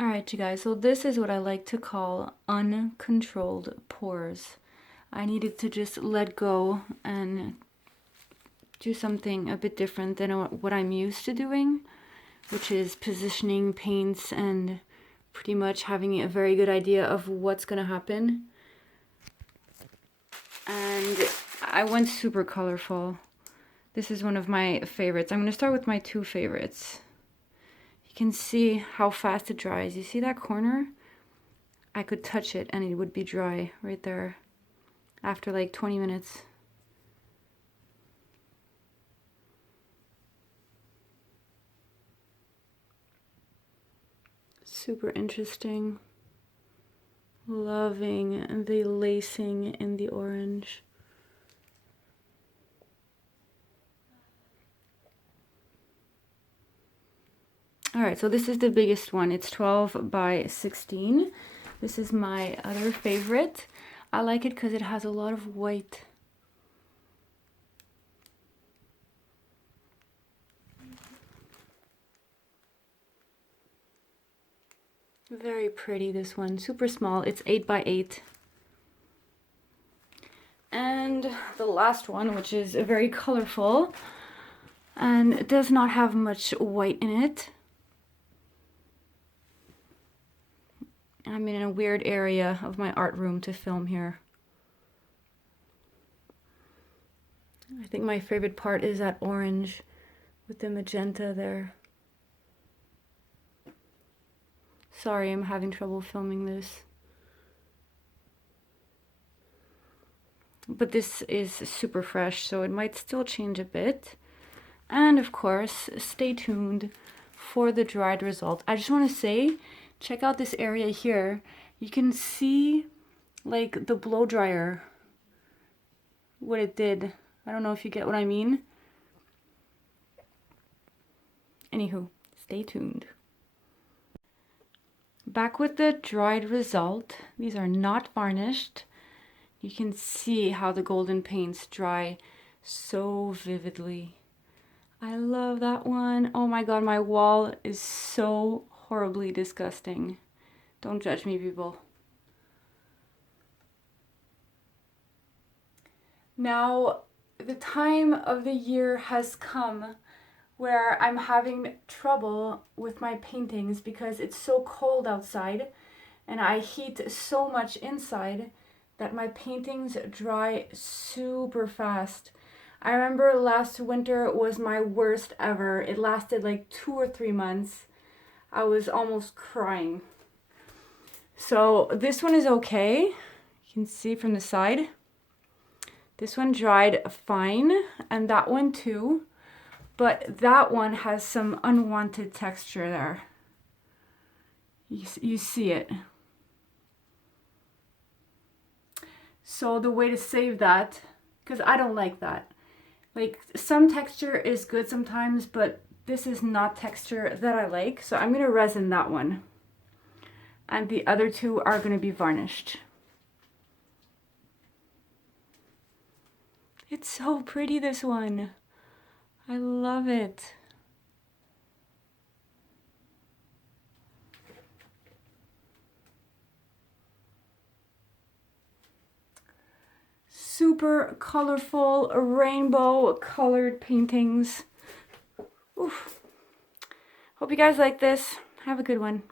Alright, you guys, so this is what I like to call uncontrolled pores. I needed to just let go and do something a bit different than what I'm used to doing, which is positioning paints and pretty much having a very good idea of what's going to happen. And I went super colorful. This is one of my favorites. I'm going to start with my two favorites. You can see how fast it dries. You see that corner? I could touch it and it would be dry right there after like 20 minutes. Super interesting. Loving the lacing in the orange. Alright, so this is the biggest one. It's 12 by 16. This is my other favorite. I like it because it has a lot of white. Very pretty, this one. Super small. It's 8 by 8. And the last one, which is very colorful and it does not have much white in it. I'm in a weird area of my art room to film here. I think my favorite part is that orange with the magenta there. Sorry, I'm having trouble filming this. But this is super fresh, so it might still change a bit. And of course, stay tuned for the dried result. I just want to say, check out this area here. You can see like the blow dryer, what it did. I don't know if you get what I mean. Anywho, stay tuned. Back with the dried result. These are not varnished. You can see how the golden paints dry so vividly. I love that one. Oh my god, my wall is so horribly disgusting. Don't judge me, people. Now, the time of the year has come where I'm having trouble with my paintings because it's so cold outside and I heat so much inside that my paintings dry super fast. I remember last winter was my worst ever. It lasted like 2 or 3 months. I was almost crying. So this one is okay. You can see from the side. This one dried fine, and that one too. But that one has some unwanted texture there. You see it. So the way to save that, because I don't like that. Like, some texture is good sometimes, but this is not texture that I like. So I'm going to resin that one. And the other two are going to be varnished. It's so pretty, this one. I love it. Super colorful, rainbow colored paintings. Oof. Hope you guys like this. Have a good one.